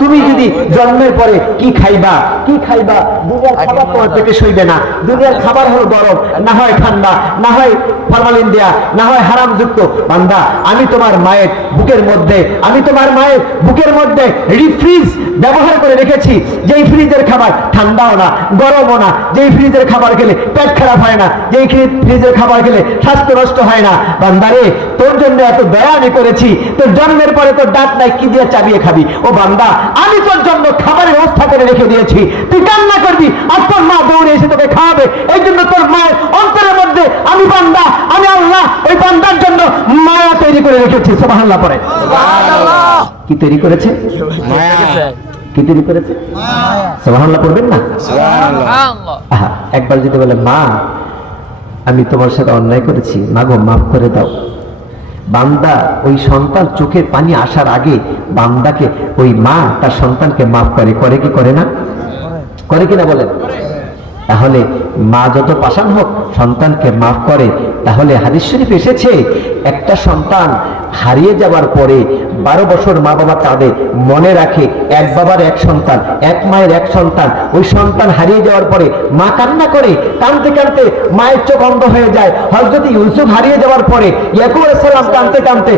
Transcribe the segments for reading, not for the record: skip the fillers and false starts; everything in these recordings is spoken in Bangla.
তুমি যদি জন্মের পরে কি খাইবা দুনিয়ার খাবার তোমার পেটে সইবে না। দুনিয়ার খাবার হলো গরম, না হয় ঠান্ডা, না হয় ফরমালিন দেয়া, না হয় হারাম যুক্ত। বান্দা, আমি তোমার মায়ের বুকের মধ্যে রিফ্রিজ ব্যবহার করে রেখেছি, যেই ফ্রিজের খাবার ঠান্ডাও না গরমও না, যেই ফ্রিজের খাবার খেলে পেট খারাপ হয় না, যেই ফ্রিজের খাবার খেলে স্বাস্থ্য নষ্ট হয় না। বান্দারে, তোর জন্য এত দয়া আমি করেছি, তোর জন্মের পরে তোর দাঁত নাই, কি দিয়ে চাবিয়ে খাবি? ও বান্দা, আমি তোর জন্য খাবারের ব্যবস্থা করে রেখে দিয়েছি, তুই কান্না করবি আর তোর মা দৌড়ে এসে তোকে খাওয়াবে। এই জন্য তোর মায়ের অন্তরের মধ্যে আমি বান্দা, আমি আল্লাহ ওই বান্দার জন্য মায়া তৈরি করে রেখেছি। সুবহানাল্লাহ পড়ে। কি তৈরি করেছে? কি তৈরি করেছে? সুবহানাল্লাহ পড়বেন না? একবার যদি বলে, মা আমি তোমার সাথে অন্যায় করেছি, মা গো মাফ করে দাও, বান্দা ওই সন্তান চোখের পানি আসার আগে বান্দাকে ওই মা তার সন্তানকে মাফ করে কি করে না? করে কিনা বলেন? তাহলে মা যত পাষাণ হোক সন্তানকে মাফ করে। তাহলে হাদিস শরীফ এসেছে, একটা সন্তান হারিয়ে যাবার পরে 12 বছর মা বাবা কাঁদে, মনে রাখে এক বাবার এক সন্তান, এক মায়ের এক সন্তান। ওই সন্তান হারিয়ে যাওয়ার পরে মা কান্না করে, কাঁদতে কাঁদতে মায়ের চোখ অন্ধ হয়ে যায়। হযরত ইউসুফ হারিয়ে যাওয়ার পরে ইয়াকুব আলাইহিস সালাম কাঁদতে কাঁদতে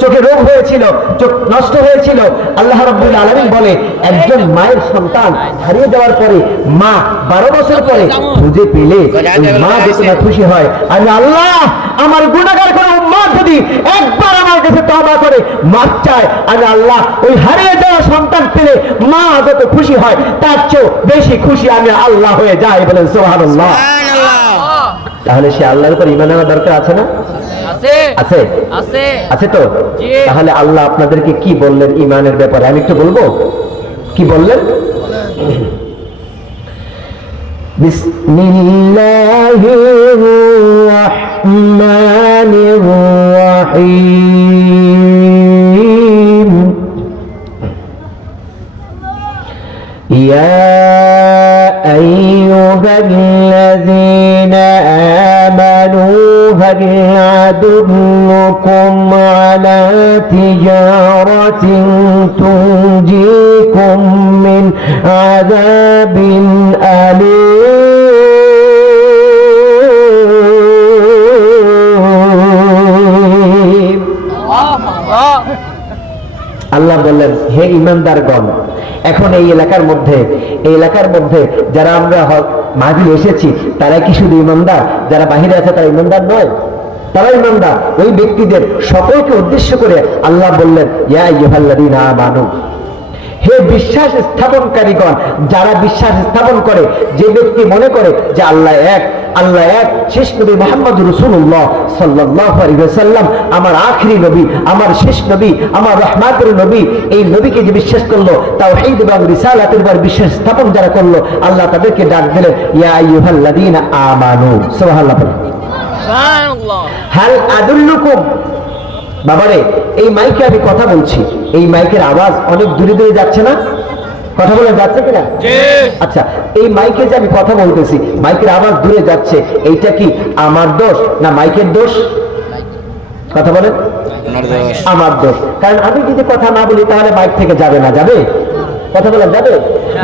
চোখে রোগ হয়েছিল, চোখ নষ্ট হয়েছিল। আল্লাহ রাব্বুল আলামিন বলে, একজন মায়ের সন্তান হারিয়ে যাওয়ার পরে মা 12 বছর পরে খুঁজে পেলে ওই মা দেখে না খুশি হয়। আমি আল্লাহ, আমার গুনাহগার কোন উম্মত যদি একবার আমার কাছে তওবা করে মাফ চায়, আমি আল্লাহ ওই হারিয়ে যাওয়া সন্তান পেলে মা যত খুশি হয় তার চেয়ে বেশি খুশি আমি আল্লাহ হয়ে যাই। বলেন সুবহানাল্লাহ। তাহলে সে আল্লাহর উপর ঈমান আনার দরকার আছে না? আছে তো? তাহলে আল্লাহ আপনাদেরকে কি বললেন ঈমানের ব্যাপারে আমি একটু বলবো। কি বললেন? বিসমিল্লাহির রাহমানির রাহিম। ইয়া আইয়ুহাল্লাযীনা আমানু هل أدلكم على تجارة تنجيكم من عذاب أليم। আল্লাহ বললেন, হে ঈমানদারগণ, এখন এই এলাকার মধ্যে যারা আমরা মাহফিলে এসেছি তারা কি শুধু ঈমানদার? যারা বাহিরে আছে তারা ঈমানদার নয়? তারা ঈমানদার। ওই ব্যক্তিদের সকলকে উদ্দেশ্য করে আল্লাহ বললেন, ইয়া আইয়ুহাল্লাযীনা আমানু, হে বিশ্বাস স্থাপনকারীগণ, যারা বিশ্বাস স্থাপন করে, যে ব্যক্তি মনে করে যে আল্লাহ এক, শেষ নবী মুহাম্মদুর রাসূলুল্লাহ সাল্লাল্লাহু আলাইহি ওয়াসাল্লাম আমার আখেরি নবী, আমার শেষ নবী, আমার রহমাতের নবী, এই নবীকে যে বিশ্বাস করলো, তাওহীদ এবং রিসালাতের উপর বিশ্বাস স্থাপন যারা করলো, আল্লাহ তাদেরকে ডাক দিলেন, ইয়া আইয়ুহাল্লাযীনা আমানু। সুবহানাল্লাহ। হাল আদুল্লুকুম। বাবারে, এই মাইকে আমি কথা বলছি, এই মাইকের আওয়াজ অনেক দূরে দূরে যাচ্ছে না? কথা বলে যাচ্ছে কিনা? আচ্ছা, এই মাইকে যে আমি কথা বলতেছি, মাইকের আওয়াজ দূরে যাচ্ছে, এইটা কি আমার দোষ না মাইকের দোষ? কথা বলেন। আমার দোষ, কারণ আমি যদি কথা না বলি তাহলে মাইক থেকে যাবে না? যাবে? কথা বলা যাবে?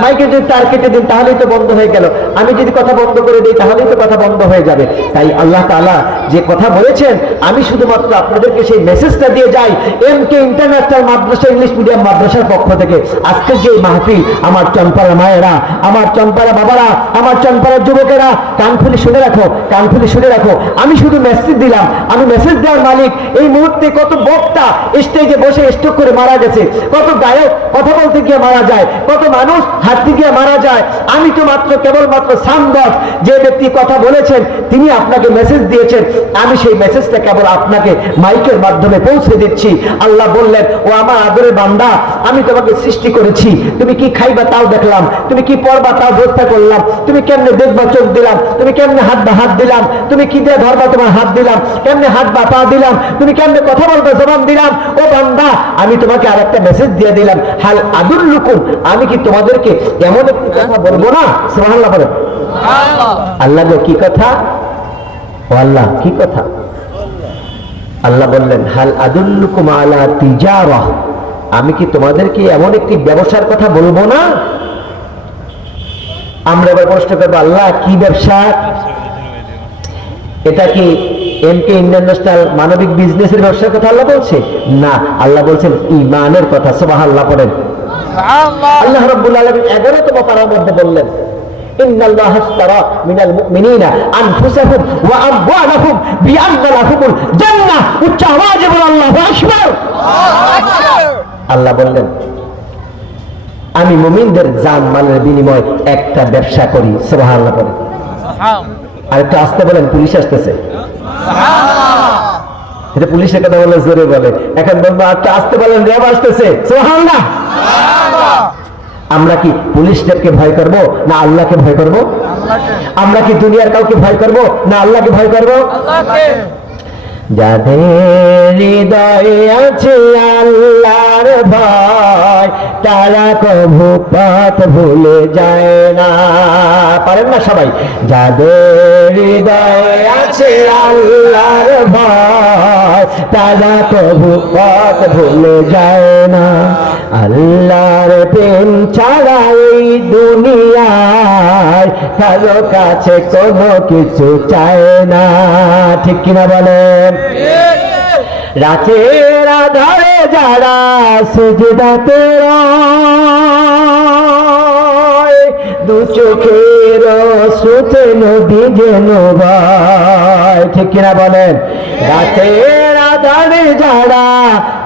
মাইকে যদি তার কেটে দিন তাহলেই তো বন্ধ হয়ে গেল, আমি যদি কথা বন্ধ করে দিই তাহলেই তো কথা বন্ধ হয়ে যাবে। তাই আল্লাহ তাআলা যে কথা বলেছেন, আমি শুধুমাত্র আপনাদেরকে সেই মেসেজটা দিয়ে যাই। এমকে ইন্টারন্যাশনাল মাদ্রাসা ইংলিশ মিডিয়াম মাদ্রাসার পক্ষ থেকে আজকে যে মাহফিল, আমার চনপাড়া মায়েরা, আমার চনপাড়া বাবারা, আমার চনপাড়ার যুবকেরা, কান খুলে শুনে রাখো। আমি শুধু মেসেজ দিলাম, আমি মেসেজ দেওয়ার মালিক। এই মুহূর্তে কত বক্তা স্টেজে বসে স্ট্রোক করে মারা গেছে, কত গায়ক কথা বলতে গিয়ে মারা যায়, কত মানুষ হাঁটতে গিয়ে মারা যায়। আমি তো কেবলমাত্র সামদত, যে ব্যক্তি কথা বলেছেন তিনি আপনাকে মেসেজ দিয়েছেন, আমি সেই মেসেজটা কেবল আপনাকে মাইকের মাধ্যমে পৌঁছে দিচ্ছি। আল্লাহ বললেন, ও আমার আদরের বান্দা, আমি তোমাকে সৃষ্টি করেছি, তুমি কি খাইবা তাও দেখলাম, তুমি কি পড়বা তাও ব্যবস্থা করলাম, তুমি কেমনে দেখবা চোখ দিলাম, তুমি কেমনে হাঁটবা হাত দিলাম, তুমি কি দিয়ে ধরবা তোমার হাত দিলাম, কেমনে হাঁটবা পা দিলাম, তুমি কেমনে কথা বলবা জবান দিলাম। ও বান্দা, আমি তোমাকে আর একটা মেসেজ দিয়ে দিলাম, হাল আদুল্লুকুম, আমি কি তোমাদেরকে এমন একটি কথা বলবো না? সুবহানাল্লাহ বলেন। আল্লাহ গো, কি কথা? ও আল্লাহ, কি কথা? আল্লাহ বললেন, হাল আদুল্লুকুম আলা তিজারাহ আমি কি তোমাদেরকে এমন একটি ব্যবসার কথা বলবো না? আমরা এবার প্রশ্ন করবো, আল্লাহ কি ব্যবসা? এটা কি এমকে ইন্টারন্যাশনাল মানবিক বিজনেসের ব্যবসার কথা আল্লাহ বলছে? না, আল্লাহ বলছেন ঈমানের কথা। সুবহানাল্লাহ পড়েন। আল্লাহ রাব্বুল আলামিন 11তম পারার মধ্যে বললেন, ইন্নাল্লাহা আশতারা মিনাল মুমিনিনা আনফুসাহুম ওয়া আমওয়ালাহুম বিআন্না লাহুমুল জান্নাহ। উচ্চ আওয়াজে বলেন আল্লাহু আকবার। আল্লাহ বললেন, আমি মুমিনদের জান মালের বিনিময়ে একটা ব্যবসা করি। সুবহানাল্লাহ পড়েন। আর একটু আস্তে বলেন, পুলিশ আসতেছে। এটা পুলিশের কথা বলে জোরে বলে, এখন বলবো একটু আস্তে বলেন, র্যাব আসতেছে। সুবহানাল্লাহ। আমরা কি পুলিশদেরকে ভয় করব না আল্লাহকে ভয় করব? আমরা কি দুনিয়ার কাউকে ভয় করব না আল্লাহকে ভয় করব? যাদের হৃদয়ে আছে আল্লাহর ভয়, তারা কভু পথ ভুলে যায় না। পারেন না সবাই? যাদের হৃদয়ে আছে আল্লাহর ভয়, তারা কভু পথ ভুলে যায় না। আল্লাহর প্রেম ছাড়া এই দুনিয়ায় কারো কাছে কোনো কিছু চায় না। ঠিক কিনা বলেন? রাতের আধারে যারা সিজদাতে রয়, দু চোখের স্রোতে নদী যেন বয়। ঠিক কিনা বলেন? রাতের আধারে যারা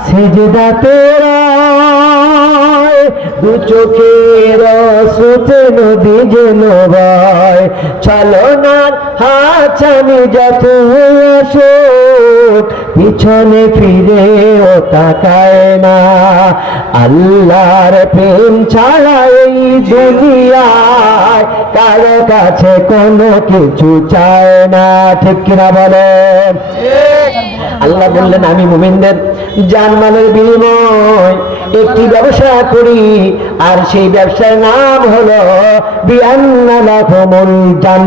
সিজদাতে রয়, দু চোখের স্রোতে নদী যেন বয়। ছলনার হাতছানি যত আসুক, পিছনে ফিরে ও তাকায় না। আল্লাহর প্রেম ছাড়া এই দুনিয়ায় কারো কাছে কোনো কিছু চায় না। ঠিক কিনা বলেন? আল্লাহ বললেন, আমি মুমিনদের জানমালের বিনিময় একটি ব্যবসা করি, আর সেই ব্যবসার নাম হলো বিআন্না লাহুমুল জান্নাহ।